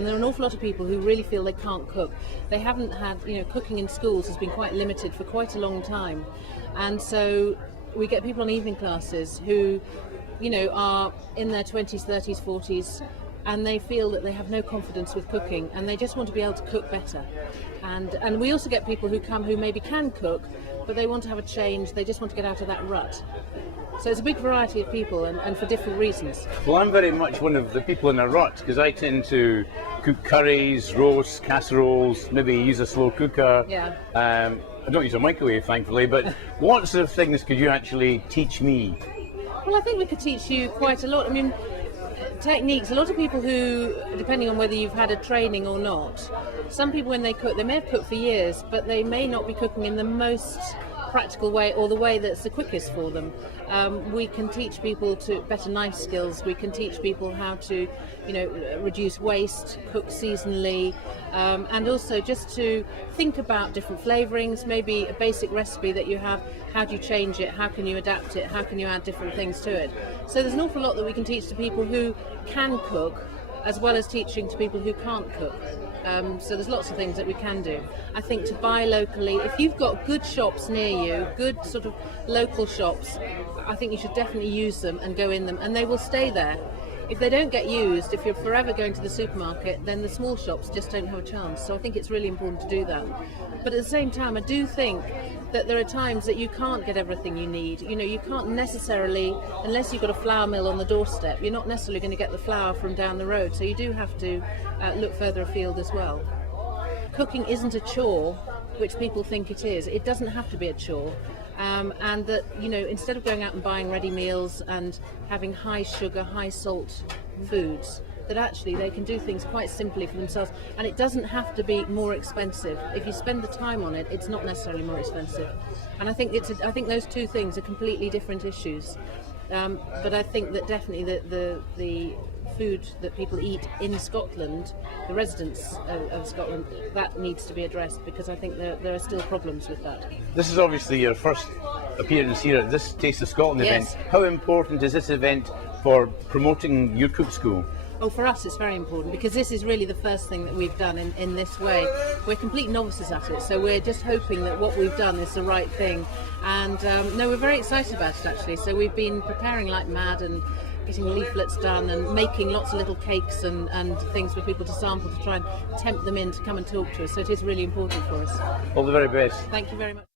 and there are an awful lot of people who really feel they can't cook. They haven't had, cooking in schools has been quite limited for quite a long time, and so we get people on evening classes who, are in their 20s, 30s, 40s, and they feel that they have no confidence with cooking, and they just want to be able to cook better. And we also get people who come who maybe can cook, but they want to have a change, they just want to get out of that rut. So it's a big variety of people, and for different reasons. Well, I'm very much one of the people in a rut, because I tend to cook curries, roasts, casseroles, maybe use a slow cooker. Yeah. I don't use a microwave, thankfully, but what sort of things could you actually teach me? Well, I think we could teach you quite a lot. I mean, techniques, a lot of people who, depending on whether you've had a training or not, some people when they cook, they may have cooked for years, but they may not be cooking in the most practical way or the way that's the quickest for them. We can teach people to better knife skills, we can teach people how to reduce waste, cook seasonally, and also just to think about different flavourings, maybe a basic recipe that you have, how do you change it, how can you adapt it, how can you add different things to it. So there's an awful lot that we can teach to people who can cook, as well as teaching to people who can't cook. So there's lots of things that we can do. I think to buy locally, if you've got good shops near you, good sort of local shops, I think you should definitely use them and go in them, and they will stay there. If they don't get used, if you're forever going to the supermarket, then the small shops just don't have a chance. So I think it's really important to do that. But at the same time, I do think that there are times that you can't get everything you need. You can't necessarily, unless you've got a flour mill on the doorstep, you're not necessarily going to get the flour from down the road. So you do have to look further afield as well. Cooking isn't a chore, which people think it is. It doesn't have to be a chore. And that, instead of going out and buying ready meals and having high sugar, high salt foods, that actually they can do things quite simply for themselves, and it doesn't have to be more expensive. If you spend the time on it, it's not necessarily more expensive. And I think I think those two things are completely different issues. But I think that definitely the food that people eat in Scotland, the residents of Scotland, that needs to be addressed, because I think there are still problems with that. This is obviously your first appearance here at this Taste of Scotland Yes. event. How important is this event for promoting your cook school? Oh, for us it's very important, because this is really the first thing that we've done in this way. We're complete novices at it, so we're just hoping that what we've done is the right thing. And no, we're very excited about it actually. So we've been preparing like mad and getting leaflets done and making lots of little cakes and things for people to sample, to try and tempt them in to come and talk to us. So it is really important for us. All the very best. Thank you very much.